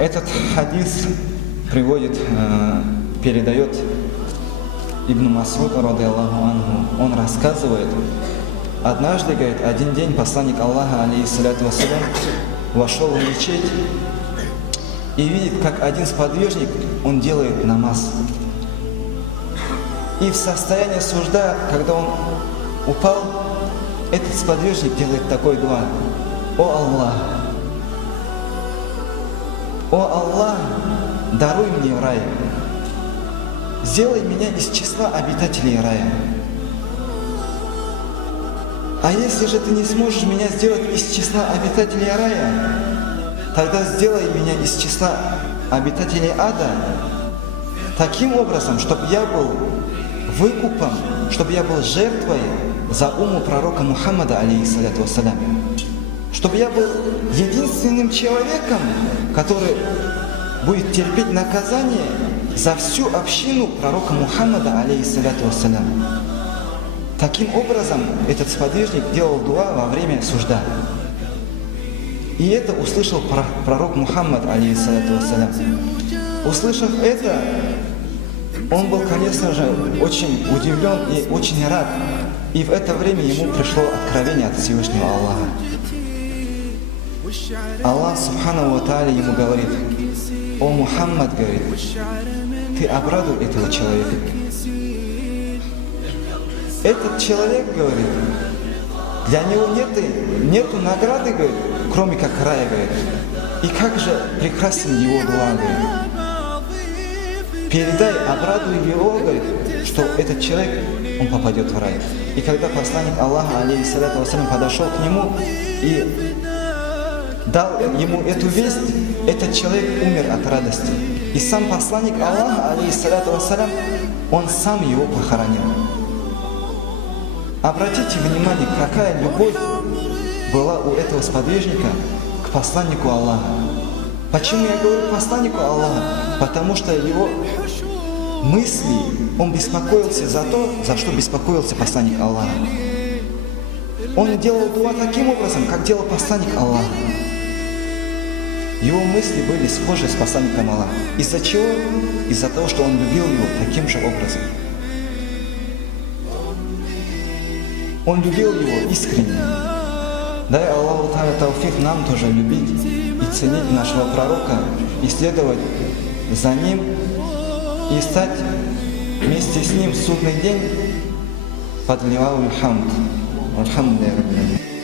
Этот хадис передает Ибн Мас'уд, ради Аллаху анху. Он рассказывает, однажды, говорит, один день посланник Аллаха, алейхиссаляту вассалям, вошел в мечеть и видит, как один сподвижник, он делает намаз. И в состоянии сужда, когда он упал, этот сподвижник делает такой дуа: «О Аллах! О Аллах, даруй мне рай! Сделай меня из числа обитателей рая! А если же ты не сможешь меня сделать из числа обитателей рая, тогда сделай меня из числа обитателей ада таким образом, чтобы я был выкупом, чтобы я был жертвой за уму пророка Мухаммада, алейхиссаляту вассалям, чтобы я был единственным человеком, который будет терпеть наказание за всю общину пророка Мухаммада, алейхиссаляту вассалям». Таким образом, этот сподвижник делал дуа во время сужда. И это услышал пророк Мухаммад, алейхиссалату вассалям. Услышав это, он был, конечно же, очень удивлен и очень рад. И в это время ему пришло откровение от Всевышнего Аллаха. Аллах Субхану ва Тааля ему говорит: «О Мухаммад, говорит, ты обрадуй этого человека». Этот человек, говорит, для него нету награды, говорит, кроме как рая, говорит. И как же прекрасен его дуа, говорит. Передай, обрадуй его, говорит, что этот человек, он попадет в рай. И когда посланник Аллаха, алейхиссалату вассалям, подошел к нему и дал ему эту весть, этот человек умер от радости. И сам посланник Аллаха, алейхиссалату вассалям, он сам его похоронил. Обратите внимание, какая любовь была у этого сподвижника к посланнику Аллаха. Почему я говорю посланнику Аллаха? Потому что его мысли, он беспокоился за то, за что беспокоился посланник Аллаха. Он делал дуа таким образом, как делал посланник Аллаха. Его мысли были схожи с посланником Аллаха. Из-за чего? Из-за того, что он любил его таким же образом. Он любил его искренне. Дай Аллаху Та'аля тауфик нам тоже любить и ценить нашего пророка, и следовать за ним, и стать вместе с ним в судный день под ливаул хамд. Алхамдулиллахи.